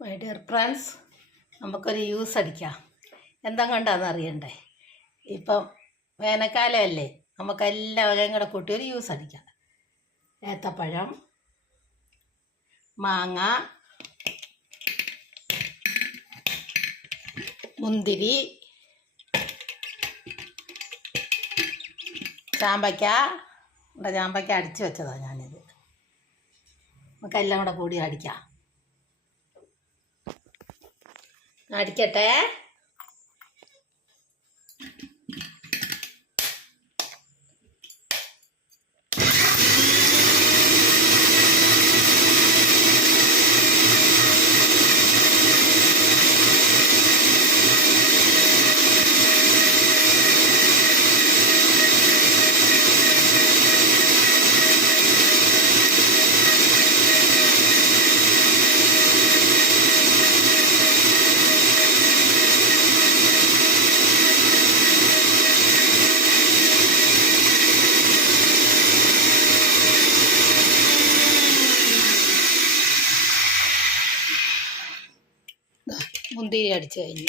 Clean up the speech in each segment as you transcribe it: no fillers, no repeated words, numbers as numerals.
My dear friends, നമുക്കൊരു juice അടിക്കാം. എന്താ കണ്ടാന്ന് അറിയണ്ടേ? ഇപ്പം വേനൽക്കാലമല്ലേ, നമുക്കെല്ലാ വകയും കൂടെ കൂട്ടി ഒരു ജ്യൂസ് അടിക്കാം. ഏത്തപ്പഴം, മാങ്ങ, മുന്തിരി, ചാമ്പയ്ക്ക. ചാമ്പയ്ക്ക അടിച്ചു വെച്ചതാണ് ഞാനിത്. നമുക്കെല്ലാം കൂടെ കൂടി അടിക്കാം. അടിക്കട്ടെ. മുന്തിരി അടിച്ചു കഴിഞ്ഞു.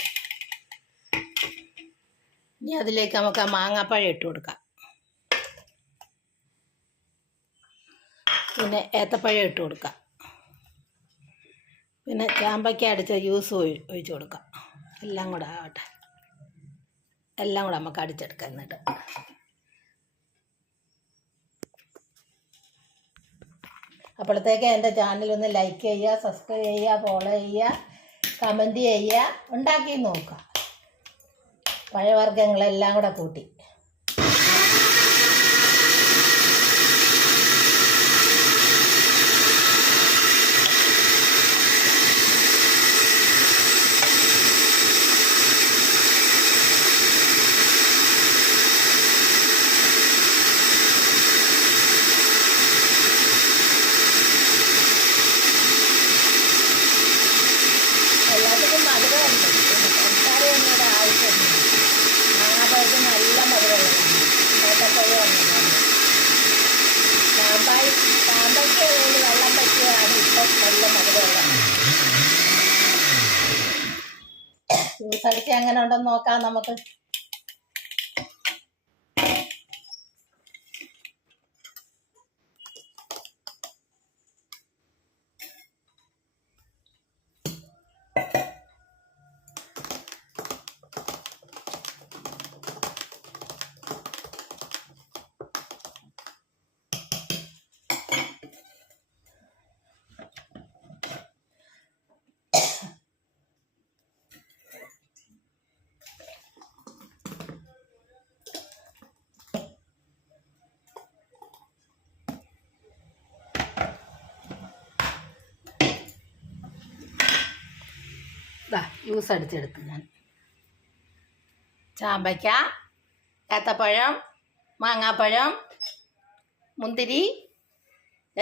ഇനി അതിലേക്ക് നമുക്ക് ആ മാങ്ങാപ്പഴം ഇട്ട് കൊടുക്കാം. പിന്നെ ഏത്തപ്പഴം ഇട്ട് കൊടുക്കാം. പിന്നെ ചാമ്പയ്ക്ക അടിച്ച ജ്യൂസ് ഒഴിച്ചു കൊടുക്കാം. എല്ലാം കൂടെ ആവട്ടെ. എല്ലാം കൂടെ നമുക്ക് അടിച്ചെടുക്കാം. എന്നിട്ട് അപ്പോഴത്തേക്ക് എൻ്റെ ചാനലൊന്ന് ലൈക്ക് ചെയ്യുക, സബ്സ്ക്രൈബ് ചെയ്യുക, ഫോളോ ചെയ്യുക, കമൻറ്റ് ചെയ്യുക, ഉണ്ടാക്കി നോക്കുക. പഴവർഗ്ഗങ്ങളെല്ലാം കൂടെ കൂട്ടി എല്ലാത്തിനും മധുരമുണ്ട്. പഞ്ചസാരയൊന്നും ആവശ്യമില്ല. മാങ്ങാപ്പഴത്തിന് നല്ല മധുരമുള്ളതാണ്. ഏത്തപ്പഴം അങ്ങനെയാണ്. ചാമ്പയ്ക്ക് വേണ്ടി വെള്ളം പറ്റിയാണ് ഇപ്പം നല്ല മധുരമുള്ളതാണ്. ജ്യൂസ് അടിച്ച് എങ്ങനെ ഉണ്ടെന്ന് നോക്കാം നമുക്ക്. ജ്യൂസ് അടിച്ചെടുത്ത് ഞാൻ ചാമ്പയ്ക്ക, ഏത്തപ്പഴം, മാങ്ങാപ്പഴം, മുന്തിരി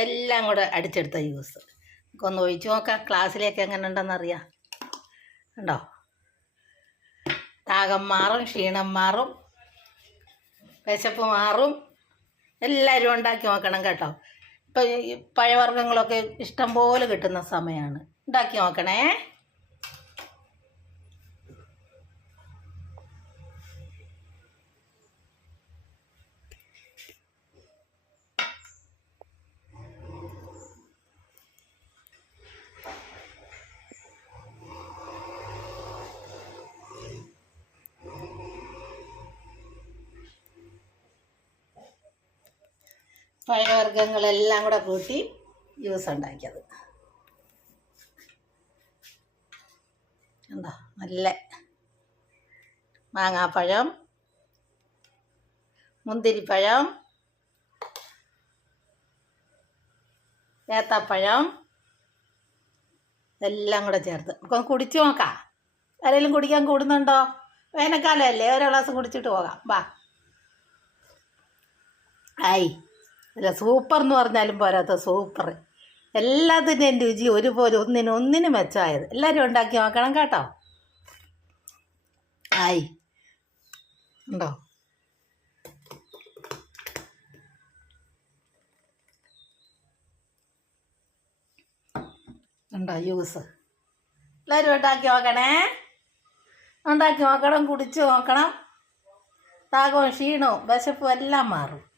എല്ലാം കൂടെ അടിച്ചെടുത്ത ജ്യൂസ്. നമുക്കൊന്ന് ഒഴിച്ച് നോക്കാം. ക്ലാസ്സിലേക്ക് എങ്ങനെ ഉണ്ടെന്നറിയാം. ഉണ്ടോ? ദാഹം മാറും, ക്ഷീണം മാറും, വിശപ്പ് മാറും. എല്ലാവരും ഉണ്ടാക്കി നോക്കണം കേട്ടോ. ഇപ്പം ഈ പഴവർഗ്ഗങ്ങളൊക്കെ ഇഷ്ടം പോലെ കിട്ടുന്ന സമയമാണ്. ഉണ്ടാക്കി നോക്കണേ. പഴവർഗ്ഗങ്ങളെല്ലാം കൂടെ കൂട്ടി ജ്യൂസ് ഉണ്ടാക്കിയത്. എന്താ നല്ല മാങ്ങാപ്പഴം, മുന്തിരിപ്പഴം, ഏത്തപ്പഴം എല്ലാം കൂടെ ചേർത്ത് നമുക്കൊന്ന് കുടിച്ചു നോക്കാം. ആരെങ്കിലും കുടിക്കാൻ കൂടുന്നുണ്ടോ? വേനൽക്കാലമല്ലേ, ഓരോ ഗ്ലാസ് കുടിച്ചിട്ട് പോകാം. വാ. ആയി അല്ല, സൂപ്പർ എന്ന് പറഞ്ഞാലും പോരാത്ത സൂപ്പർ. എല്ലാത്തിൻ്റെയും രുചി ഒരുപോലെ, ഒന്നിന് മെച്ചമായത്. എല്ലാവരും ഉണ്ടാക്കി നോക്കണം കേട്ടോ. ആയി ഉണ്ടോ? ഉണ്ടോ ജ്യൂസ്? എല്ലാവരും ഉണ്ടാക്കി നോക്കണേ. ഉണ്ടാക്കി നോക്കണം, കുടിച്ച് നോക്കണം. ദാഹവും ക്ഷീണവും വിശപ്പും എല്ലാം മാറും.